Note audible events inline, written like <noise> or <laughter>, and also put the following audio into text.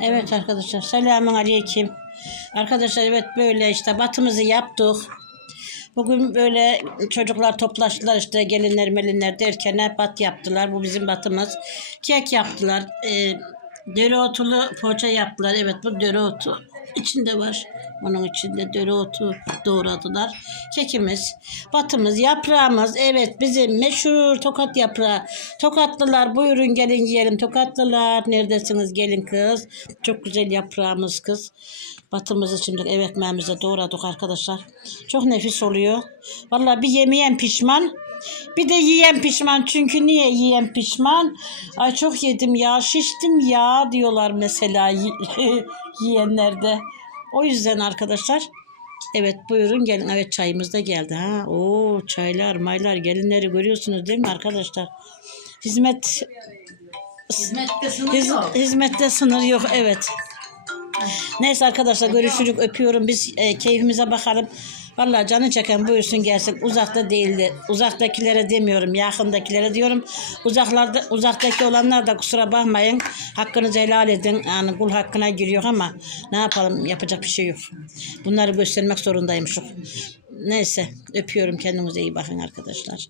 Evet arkadaşlar selamun aleyküm. Arkadaşlar evet böyle işte batımızı yaptık. Bugün böyle çocuklar toplaştılar işte gelinler melinler derken hep bat yaptılar. Bu bizim batımız. Kek yaptılar. Ee, dereotulu poğaça yaptılar. Evet bu dereotu içinde var. Onun içinde dereotu doğradılar. Kekimiz, batımız, yaprağımız. Evet bizim meşhur tokat yaprağı. Tokatlılar buyurun gelin yiyelim. Tokatlılar neredesiniz gelin kız. Çok güzel yaprağımız kız. Batımızı şimdi ev ekmeğimize doğradık arkadaşlar. Çok nefis oluyor. Vallahi bir yemeyen pişman. Bir de yiyen pişman. Çünkü niye yiyen pişman? Ay çok yedim ya, şiştim ya diyorlar mesela yi- <laughs> yiyenler de. O yüzden arkadaşlar Evet buyurun gelin. Evet çayımız da geldi. Ha. Oo çaylar maylar gelinleri görüyorsunuz değil mi arkadaşlar? Hizmet Hizmette sınır Hiz- yok. hizmette sınır yok evet. Neyse arkadaşlar görüşürük öpüyorum. Biz e, keyfimize bakalım. Vallahi canı çeken buyursun gelsin. Uzakta değildi. Uzaktakilere demiyorum. Yakındakilere diyorum. Uzaklarda uzaktaki olanlar da kusura bakmayın. Hakkınızı helal edin. Yani kul hakkına giriyor ama ne yapalım yapacak bir şey yok. Bunları göstermek zorundaymışım. Neyse öpüyorum. Kendinize iyi bakın arkadaşlar.